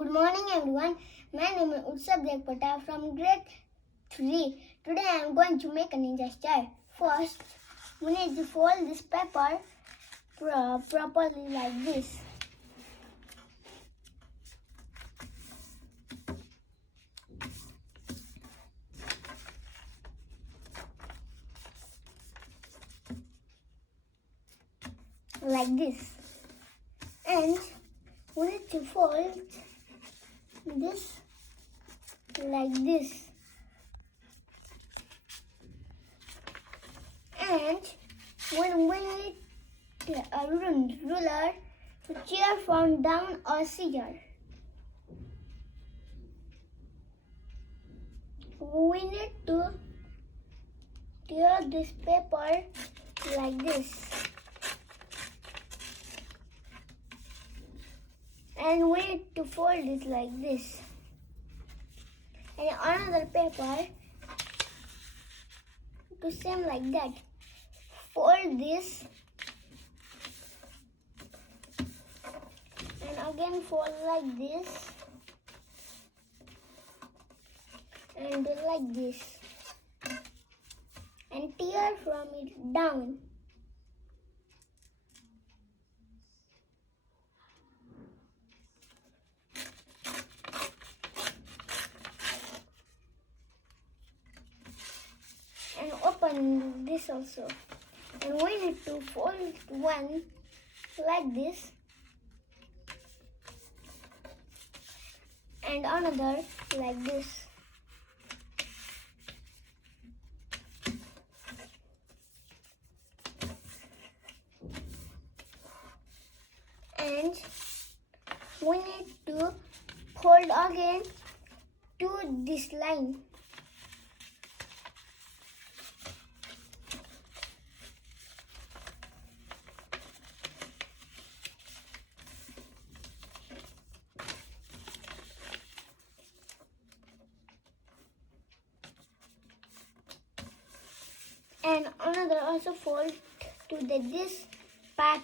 Good morning everyone. My name is Utsav Devkota from grade 3. Today I am going to make a ninja star. First, we need to fold this paper properly like this. Like this. And we need to fold this like this. And when we need a ruler to tear from down or scissor, we need to tear this paper like this. And we need to fold it like this. And another paper to same like that. Fold this and again fold like this and do like this and tear from it down. And open this also. And we need to fold one like this and another like this. And we need to fold again to this line. And another also fold to this part.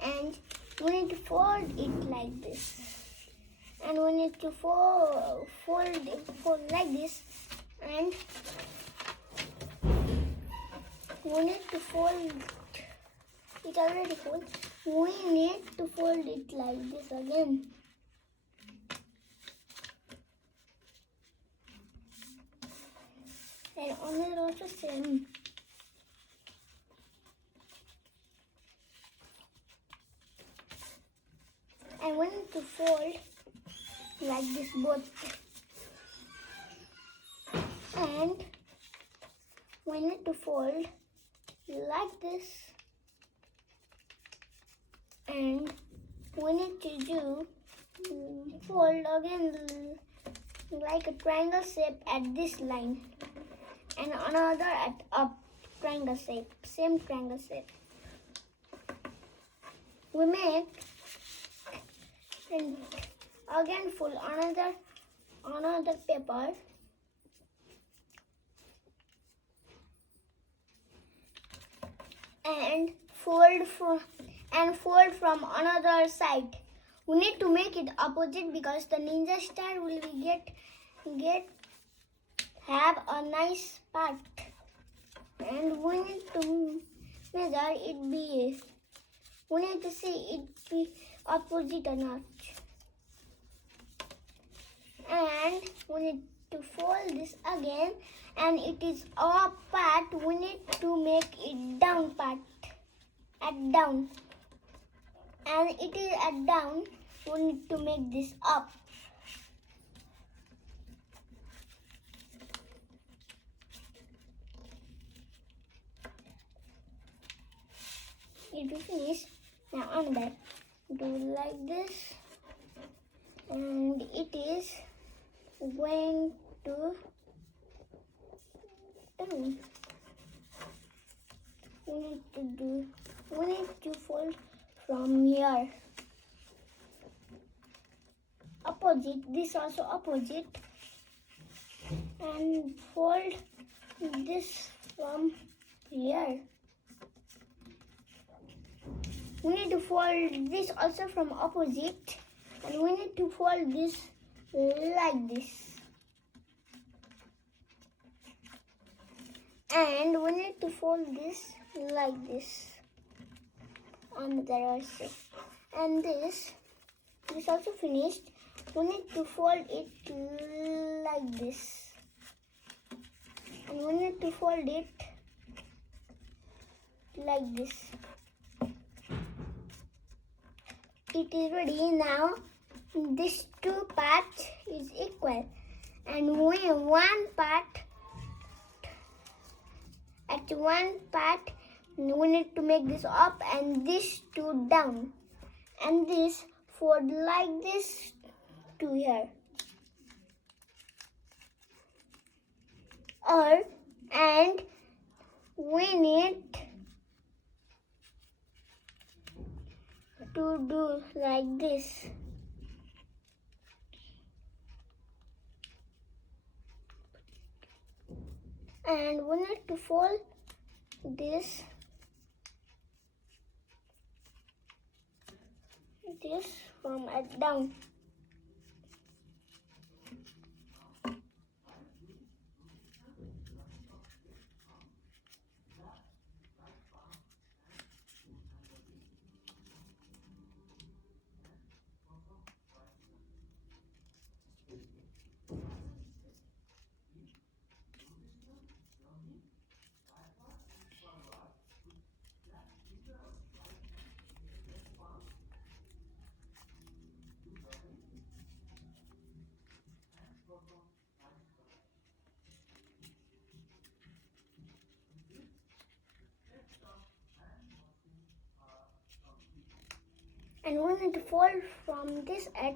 And we need to fold it like this. And we need to fold like this. And we need to fold it already fold. We need to fold it like this again. And another also same. And we need to fold like this both. And we need to fold like this. And we need to do fold again like a triangle shape at this line. And another at up triangle shape, same triangle shape. We make and again fold another paper and fold from another side. We need to make it opposite because the ninja star will get have a nice part, and we need to measure it be. We need to see it be opposite or not. And we need to fold this again, and it is up part. We need to make it down part at down, and it is at down. We need to make this up. It will finish. Now on that, do like this, and it is going to down. We need to fold from here. Opposite, this also opposite. and fold this from here. We need to fold this also from opposite, and we need to fold this like this. And we need to fold this like this on the other side. And this also finished. We need to fold it like this. And we need to fold it like this. It is ready now. These two parts is equal, and we one part at one part we need to make this up and this two down, and this fold like this to here. And we need to do like this. And we need to fold this from down. And we need to fold from this at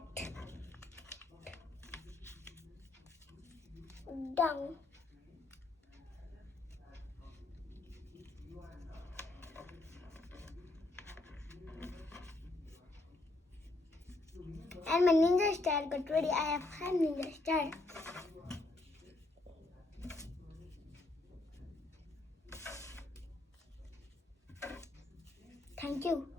down. And my ninja star got ready. I have had ninja star. Thank you.